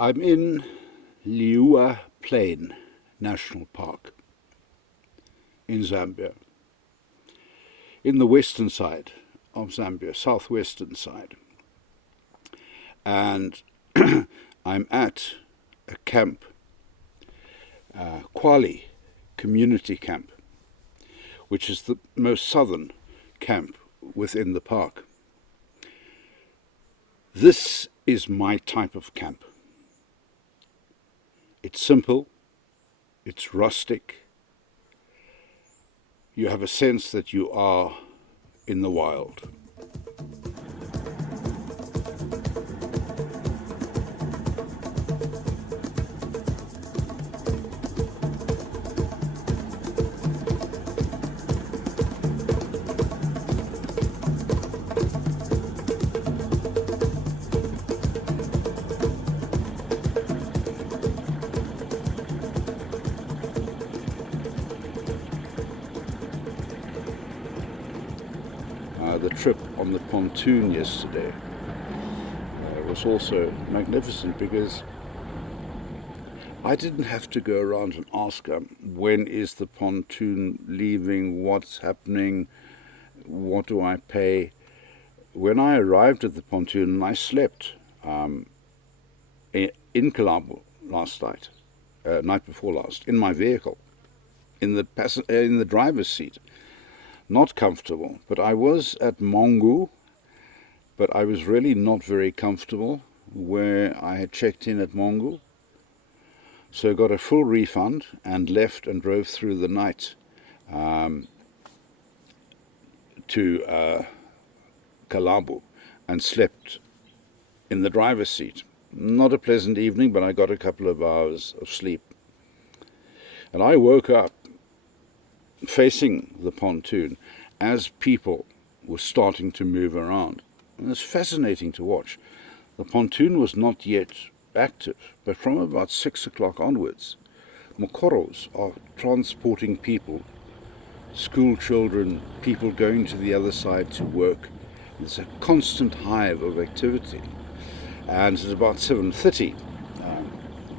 I'm in Liuwa Plain National Park in Zambia, in the western side of Zambia, southwestern side. And I'm at a camp, Quali community camp, which is the most southern camp within the park. This is my type of camp. It's simple, it's rustic. You have a sense that you are in the wild. The trip on the pontoon yesterday was also magnificent because I didn't have to go around and ask when is the pontoon leaving, what's happening, what do I pay. When I arrived at the pontoon, and I slept in Quale last night, night before last, in my vehicle, in the driver's seat. Not comfortable, but I was at Mongu, but I was really not very comfortable where I had checked in at Mongu. So I got a full refund and left and drove through the night to Quale and slept in the driver's seat. Not a pleasant evening, but I got a couple of hours of sleep. And I woke up facing the pontoon as people were starting to move around. And it's fascinating to watch. The pontoon was not yet active, but from about 6 o'clock onwards, mokoros are transporting people, school children, people going to the other side to work. There's a constant hive of activity. And at about 7:30,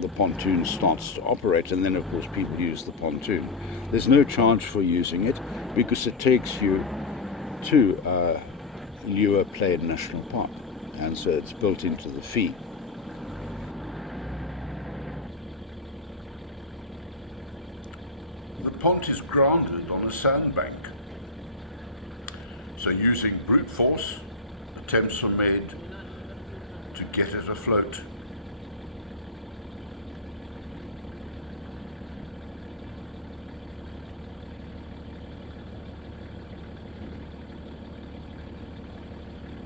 the pontoon starts to operate, and then of course people use the pontoon. There's no charge for using it because it takes you to Liuwa Plain National Park, and so it's built into the fee. The pont is grounded on a sandbank, so using brute force, attempts are made to get it afloat.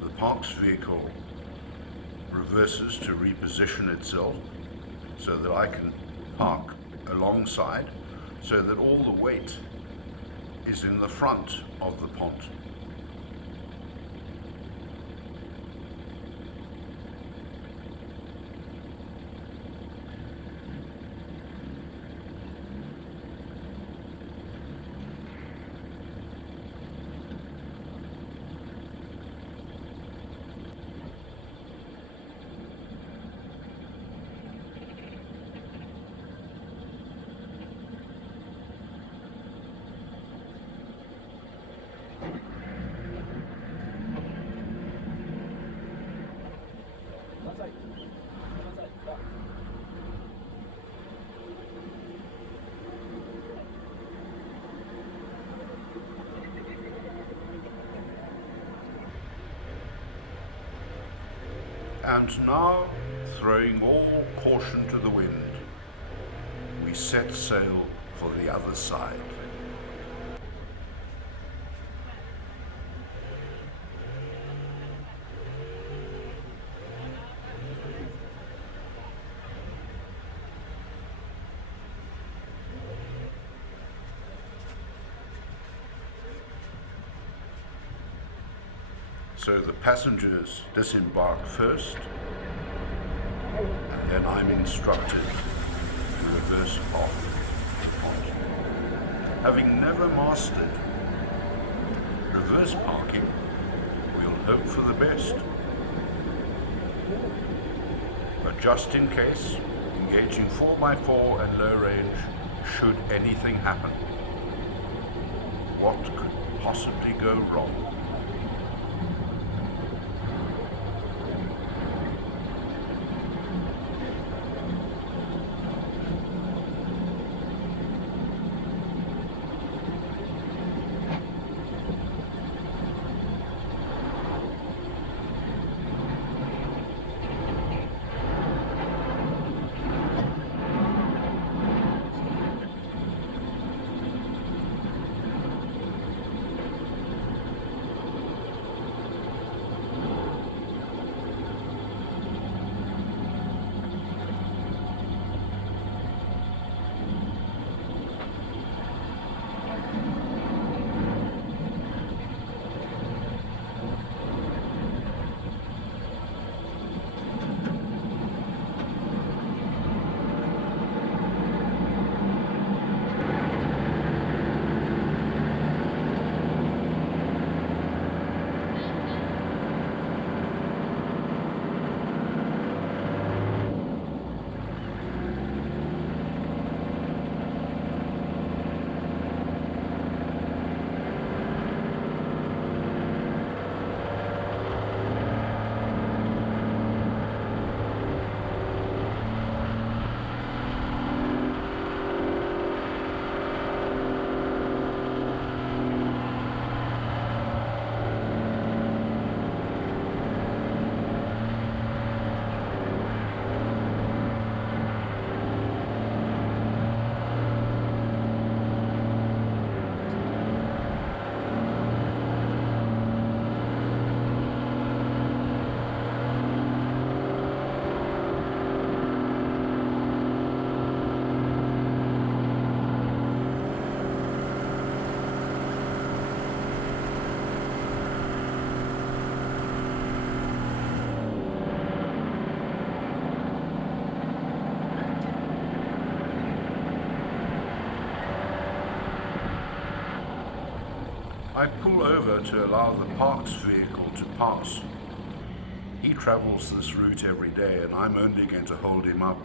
The park's vehicle reverses to reposition itself so that I can park alongside, so that all the weight is in the front of the pont. And now, throwing all caution to the wind, we set sail for the other side. So the passengers disembark first, and then I'm instructed to reverse off the pont. Having never mastered reverse parking, we'll hope for the best. But just in case, engaging 4x4 and low range should anything happen. What could possibly go wrong? I pull over to allow the parked vehicle to pass. He travels this route every day and I'm only going to hold him up.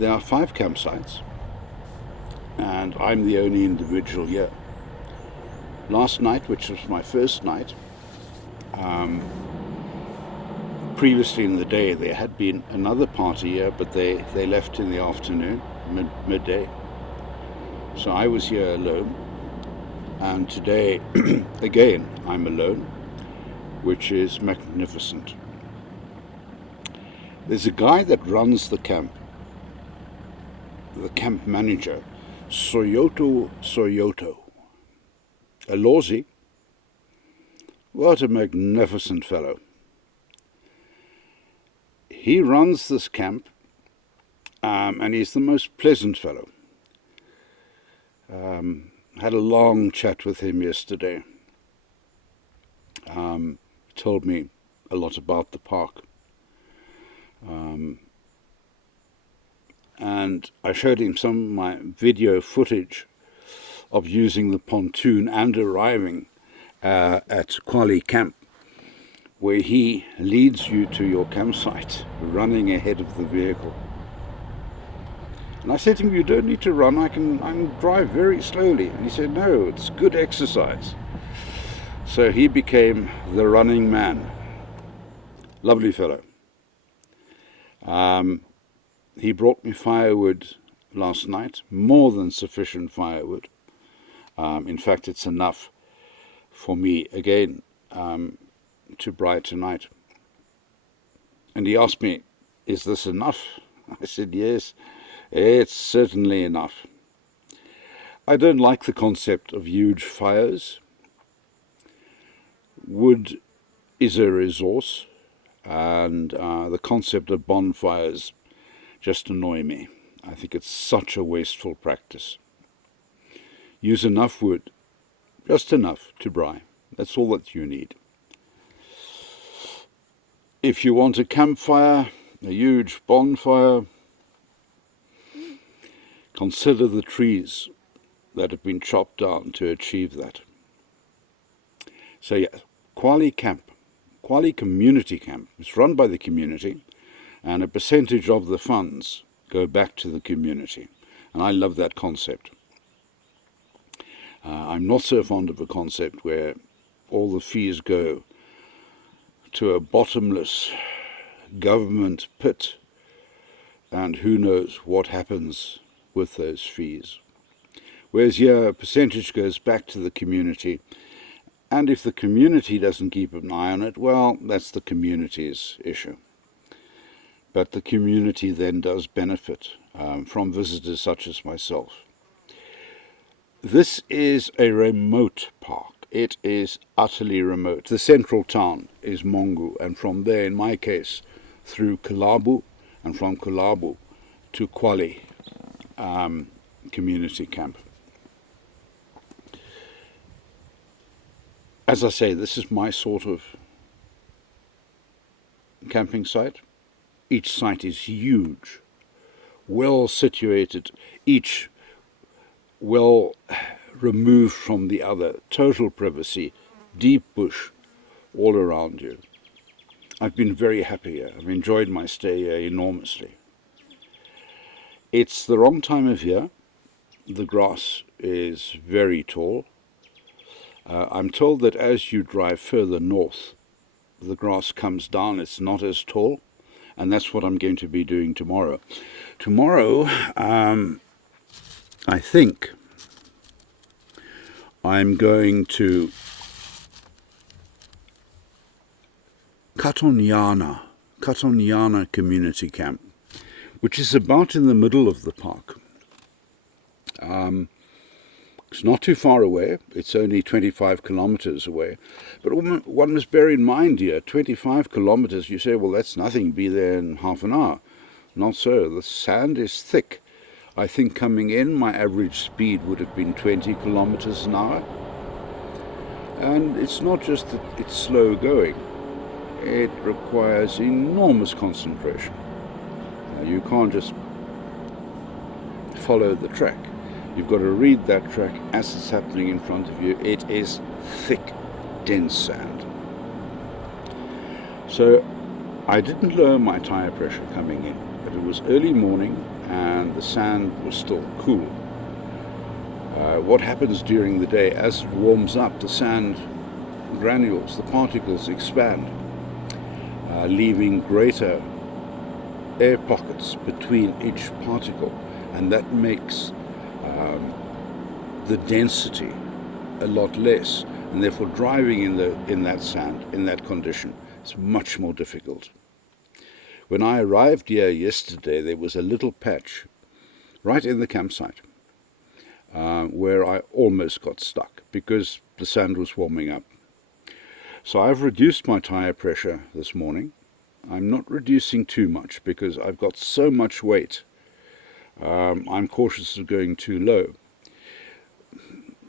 There are 5 campsites, and I'm the only individual here. Last night, which was my first night, previously in the day there had been another party here, but they left in the afternoon, midday. So I was here alone, and today again I'm alone, which is magnificent. There's a guy that runs the camp manager, Soyoto, a Lawsy. What a magnificent fellow. He runs this camp, and he's the most pleasant fellow. Had a long chat with him yesterday. Told me a lot about the park. And I showed him some of my video footage of using the pontoon and arriving at Quali camp, where he leads you to your campsite, running ahead of the vehicle. And I said to him, you don't need to run, I can drive very slowly. And he said, no, it's good exercise. So he became the running man. Lovely fellow. He brought me firewood last night, more than sufficient firewood. In fact, it's enough for me, again, to braai tonight. And he asked me, is this enough? I said, yes, it's certainly enough. I don't like the concept of huge fires. Wood is a resource, and the concept of bonfires just annoy me. I think it's such a wasteful practice. Use enough wood, just enough to braai. That's all that you need. If you want a campfire, a huge bonfire, consider the trees that have been chopped down to achieve that. So yeah, Quali camp, Quali community camp. It's run by the community, and a percentage of the funds go back to the community. And I love that concept. I'm not so fond of a concept where all the fees go to a bottomless government pit, and who knows what happens with those fees. Whereas here, a percentage goes back to the community, and if the community doesn't keep an eye on it, well, that's the community's issue. But the community then does benefit from visitors such as myself. This is a remote park. It is utterly remote. The central town is Mongu, and from there, in my case, through Kalabu, and from Kalabu to Quali community camp. As I say, this is my sort of camping site. Each site is huge, well situated, each well removed from the other, total privacy, deep bush all around you. I've been very happy here. I've enjoyed my stay here enormously. It's the wrong time of year. The grass is very tall. I'm told that as you drive further north, the grass comes down, it's not as tall, and that's what I'm going to be doing tomorrow. Tomorrow, I think I'm going to Katonyana Community Camp, which is about in the middle of the park. It's not too far away. It's only 25 kilometers away. But one must bear in mind here, 25 kilometers, you say, well, that's nothing, be there in half an hour. Not so. The sand is thick. I think coming in, my average speed would have been 20 kilometers an hour. And it's not just that it's slow going. It requires enormous concentration. You can't just follow the track. You've got to read that track as it's happening in front of you. It is thick, dense sand. So I didn't lower my tire pressure coming in, but it was early morning and the sand was still cool. What happens during the day, as it warms up, the sand granules, the particles expand, leaving greater air pockets between each particle, and that makes the density a lot less, and therefore driving in that sand, in that condition, is much more difficult. When I arrived here yesterday, there was a little patch right in the campsite where I almost got stuck because the sand was warming up. So I've reduced my tire pressure this morning. I'm not reducing too much because I've got so much weight. I'm cautious of going too low.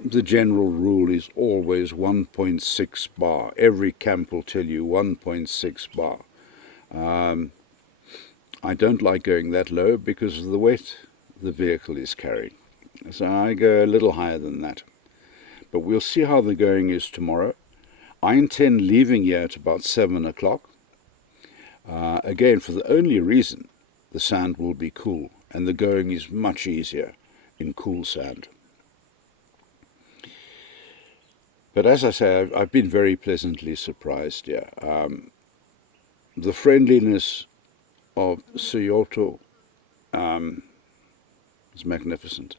The general rule is always 1.6 bar. Every camp will tell you 1.6 bar. I don't like going that low because of the weight the vehicle is carrying. So I go a little higher than that. But we'll see how the going is tomorrow. I intend leaving here at about 7 o'clock. Again, for the only reason the sand will be cool, and the going is much easier in cool sand. But as I say, I've been very pleasantly surprised here. The friendliness of Soweto is magnificent.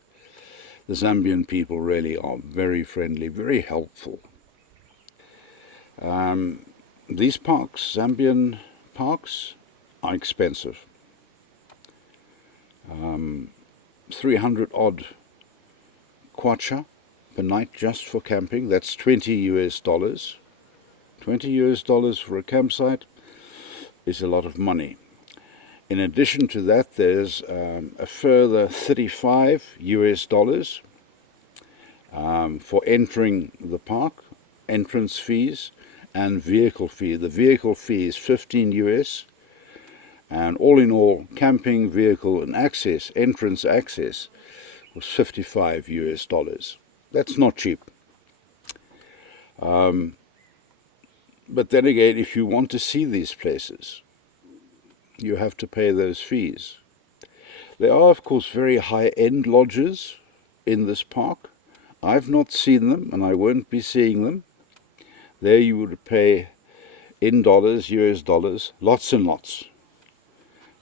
The Zambian people really are very friendly, very helpful. These parks, Zambian parks, are expensive. 300 odd kwacha per night just for camping. That's $20 US. $20 US for a campsite is a lot of money. In addition to that, there's a further $35 US for entering the park, entrance fees and vehicle fee. The vehicle fee is 15 US, and all in all, camping, vehicle and access, entrance access, was $55 US. That's not cheap. But then again, if you want to see these places, you have to pay those fees. There are, of course, very high-end lodges in this park. I've not seen them, and I won't be seeing them. There you would pay in dollars, US dollars, lots and lots.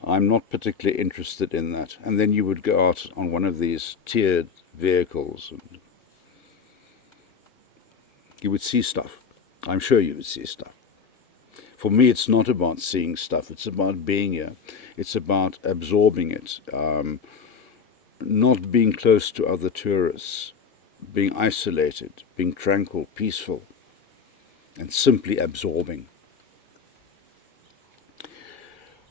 I'm not particularly interested in that. And then you would go out on one of these tiered vehicles and you would see stuff. I'm sure you would see stuff. For me, it's not about seeing stuff. It's about being here. It's about absorbing it, not being close to other tourists, being isolated, being tranquil, peaceful, and simply absorbing.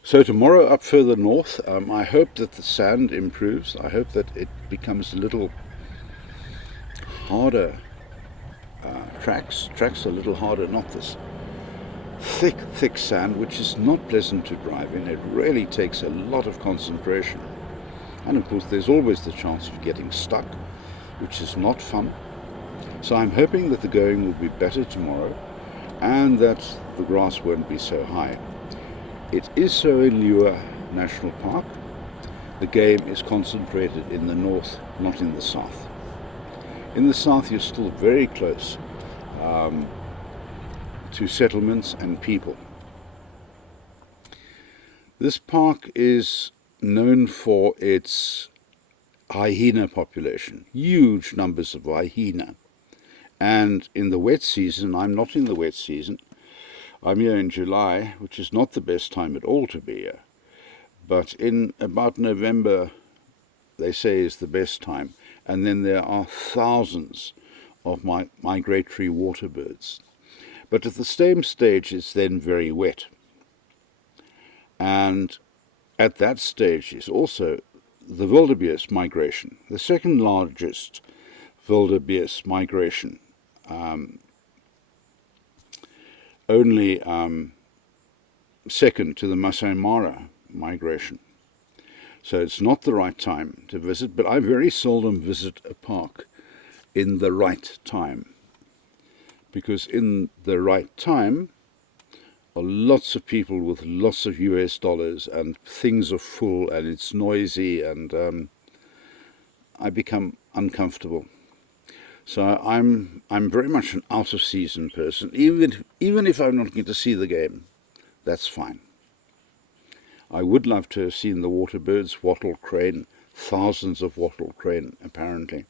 So tomorrow up further north, I hope that the sand improves. I hope that it becomes a little harder. Tracks a little harder, not this thick sand, which is not pleasant to drive in. It really takes a lot of concentration. And of course, there's always the chance of getting stuck, which is not fun. So I'm hoping that the going will be better tomorrow and that the grass won't be so high. It is so in Liuwa National Park. The game is concentrated in the north, not in the south. In the south, you're still very close to settlements and people. This park is known for its hyena population, huge numbers of hyena. And in the wet season, I'm not in the wet season, I'm here in July, which is not the best time at all to be here. But in about November, they say is the best time. And then there are thousands of migratory water birds. But at the same stage, it's then very wet. And at that stage is also the wildebeest migration, the second largest wildebeest migration. Only second to the Masai Mara migration. So it's not the right time to visit, but I very seldom visit a park in the right time. Because in the right time, are lots of people with lots of US dollars, and things are full and it's noisy, and I become uncomfortable. So I'm very much an out of season person. Even if I'm not going to see the game, that's fine. I would love to have seen the water birds, wattle crane, thousands of wattle crane apparently.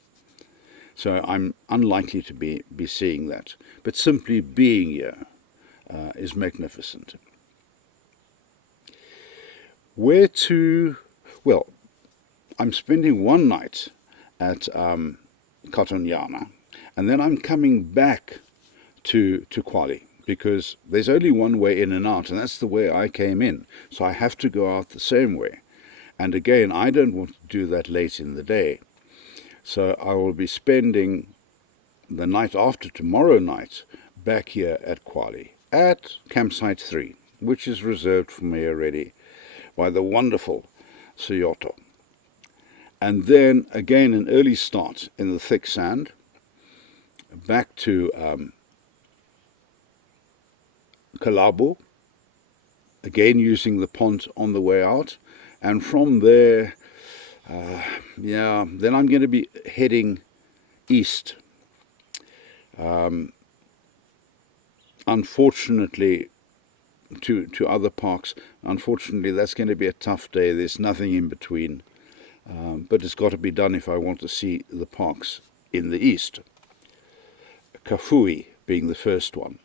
So I'm unlikely to be seeing that. But simply being here is magnificent. Where to? Well, I'm spending one night at Katonyana, and then I'm coming back to Quali, because there's only one way in and out, and that's the way I came in. So I have to go out the same way. And again, I don't want to do that late in the day. So I will be spending the night after tomorrow night back here at Quali, at campsite 3, which is reserved for me already by the wonderful Siyoto. And then again an early start in the thick sand, back to Kalabo, again using the pont on the way out, and from there, then I'm going to be heading east. Unfortunately, to other parks. Unfortunately, that's going to be a tough day. There's nothing in between. But it's got to be done if I want to see the parks in the east. Kafui being the first one.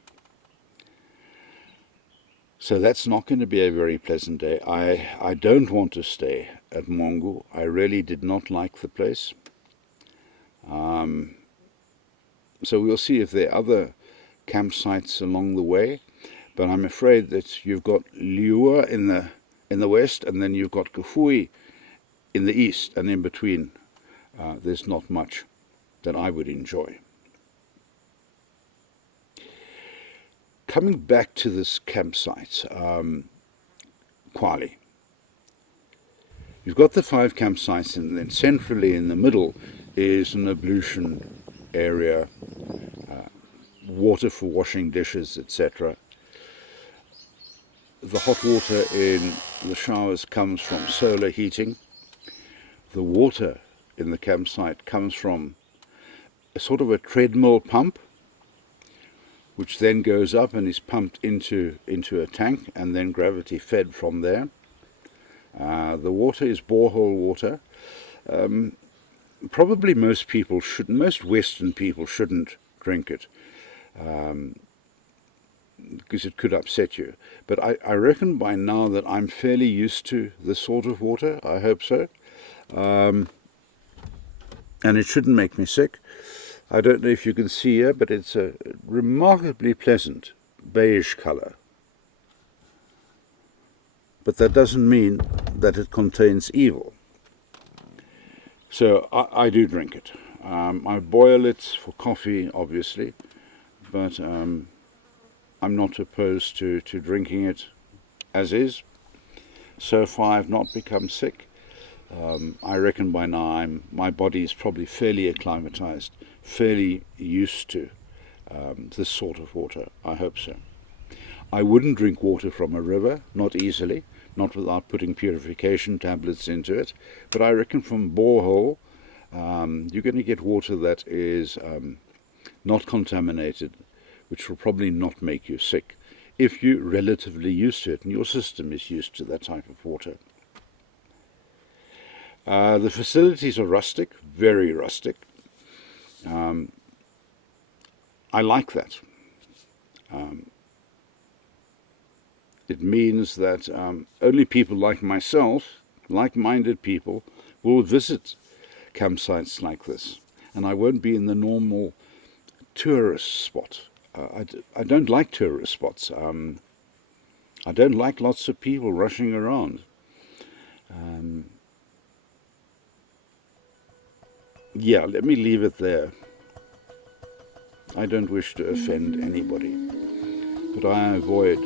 So that's not going to be a very pleasant day. I don't want to stay at Mongu. I really did not like the place. So we'll see if there are other campsites along the way. But I'm afraid that you've got Liuwa in the west, and then you've got Kafui in the east, and in between there's not much that I would enjoy. Coming back to this campsite, Kwale. You've got the 5 campsites, and then centrally in the middle is an ablution area, water for washing dishes, etc. The hot water in the showers comes from solar heating. The water in the campsite comes from a sort of a treadmill pump, which then goes up and is pumped into a tank, and then gravity fed from there. The water is borehole water. Probably most Western people shouldn't drink it, because it could upset you. But I reckon by now that I'm fairly used to this sort of water. I hope so. And it shouldn't make me sick. I don't know if you can see here, but it's a remarkably pleasant beige color. But that doesn't mean that it contains evil. So I do drink it. I boil it for coffee, obviously, but I'm not opposed to drinking it as is. So far I've not become sick. I reckon by now my body is probably fairly acclimatized, fairly used to this sort of water. I hope so. I wouldn't drink water from a river, not easily, not without putting purification tablets into it. But I reckon from borehole, you're going to get water that is not contaminated, which will probably not make you sick if you're relatively used to it and your system is used to that type of water. The facilities are rustic, very rustic. I like that. It means that only people like myself, like-minded people, will visit campsites like this. And I won't be in the normal tourist spot. I don't like tourist spots. I don't like lots of people rushing around. Yeah, let me leave it there. I don't wish to offend anybody, but I avoid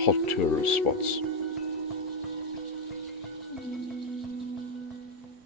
hot tourist spots.